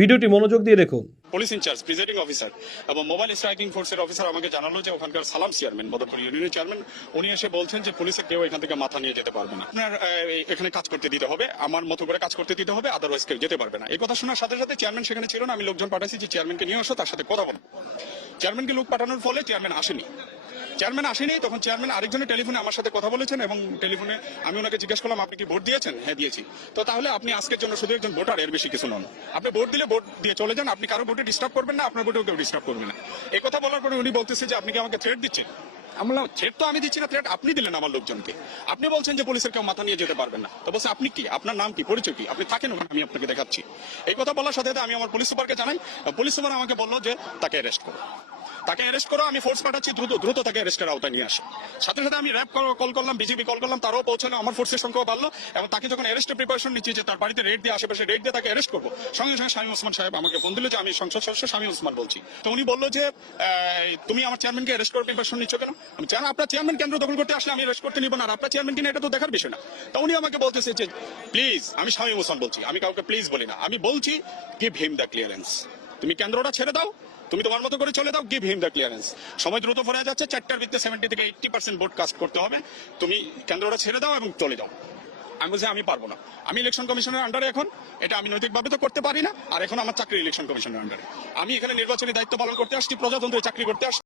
ভিডিওটি মনোযোগ দিয়ে দেখুন। পুলিশ ইনচার্জ প্রিজাইডিং অফিসার এবং মোবাইল স্ট্রাইকিং ফোর্সের অফিসার আমাকে জানালো যে ওখানকার সালাম চেয়ারম্যান বদরপুর ইউনিয়নের চেয়ারম্যান উনি এসে বলছেন যে পুলিশের কেউ এখান থেকে মাথা নিয়ে যেতে পারবে না, আপনার এখানে কাজ করতে দিতে হবে, আমার মতো করে কাজ করতে দিতে হবে, আদারওয়াইজ কেউ যেতে পারবে না। এই কথা শোনার সাথে সাথে চেয়ারম্যান সেখানে ছিল না, আমি লোকজন পাঠাইছি যে চেয়ারম্যানকে নিয়ে আসো, তার সাথে কথা বলো। চেয়ারম্যানকে লোক পাঠানোর ফলে চেয়ারম্যান আসেনি। তখন চেয়ারম্যান আরেকজনের টেলিফোনে আমার সাথে কথা বলেছেন এবং টেলিফোনে আমি ওনাকে জিজ্ঞেস করলাম আপনি কি ভোট দিয়েছেন? হ্যাঁ দিয়েছি। তো তাহলে আপনি আজকের জন্য শুধু একজন ভোটার, এর বেশি কিছু নন। আপনি ভোট দিলে ভোট দিয়ে চলে যান, আপনি কারো ভোটে ডিস্টার্ব করবেন না, আপনার ভোটেও কেউ ডিস্টার্ব করবে না। এই কথা বলার পরে উনি বলতেছে যে আপনি কি আমাকে থ্রেট দিচ্ছেন? আমি বললাম থ্রেট তো আমি দিচ্ছি না, থ্রেট আপনি দিলেন আমার লোকজনকে। আপনি বলছেন যে পুলিশের কেউ মাথা নিয়ে যেতে পারবেন না। তো বলছে আপনি কি, আপনার নাম কি, পরিচয় কি, আপনি থাকেন ওখানে, আমি আপনাকে দেখাচ্ছি। এই কথা বলার সাথে সাথে আমি আমার পুলিশ সুপারকে জানাই। পুলিশ সুপার আমাকে বললো যে তাকে অ্যারেস্ট করো, আমি ফোর্স পাঠাচ্ছি, দ্রুত তাকে অ্যারেস্টের আওতায় নিয়ে আসো। সাথে সাথে আমি র্যাব কল করলাম, বিজিবি কল করলাম, তারাও পৌঁছানো, আমার ফোর্সের সংখ্যাও বাড়লো এবং তাকে যখন অ্যারেস্টের প্রিপারেশন নিচ্ছি যে তার বাড়িতে রেড দিয়ে আশেপাশে রেড দিয়ে তাকে অ্যারেস্ট করবো, সঙ্গে সঙ্গে শামীম ওসমান সাহেব আমাকে ফোন দিল যে আমি সংসদ সদস্য শামীম ওসমান বলছি। তো উনি বললো যে তুমি আমার চেয়ারম্যানকে অ্যারেস্ট করার প্রিপারেশন নিচ্ছ কেন? আমি চাই আপনার চেয়ারম্যান কেন্দ্র দখল করতে আসলে আমি অ্যারেস্ট করতে নিব না, আর আপনার চেয়ারম্যান কিনা এটা তো দেখার বিষয় না। তো উনি আমাকে বলতেছে যে প্লিজ, আমি শামীম ওসমান বলছি, আমি কাউকে প্লিজ বলি না, আমি বলছি গিভ হিম দ্য ক্লিয়ারেন্স। তুমি কেন্দ্রটা ছেড়ে দাও, তুমি তোমার মতো করে চলে দাও, গিভ হিম দ্য ক্লিয়ারেন্স। সময় দ্রুত ফুরিয়ে যাচ্ছে, 4টার ভিতরে 70 থেকে 80% ভোট কাস্ট করতে হবে, তুমি কেন্দ্রটা ছেড়ে দাও এবং চলে যাও। আমি বলছি আমি পারবো না, আমি ইলেকশন কমিশনের আন্ডারে এখন, এটা আমি নৈতিকভাবে তো করতে পারি না, আর এখন আমার চাকরি ইলেকশন কমিশনের আন্ডারে। আমি এখানে নির্বাচনী দায়িত্ব পালন করতে আসছি, প্রজাতন্ত্রের চাকরি করতে আসছি।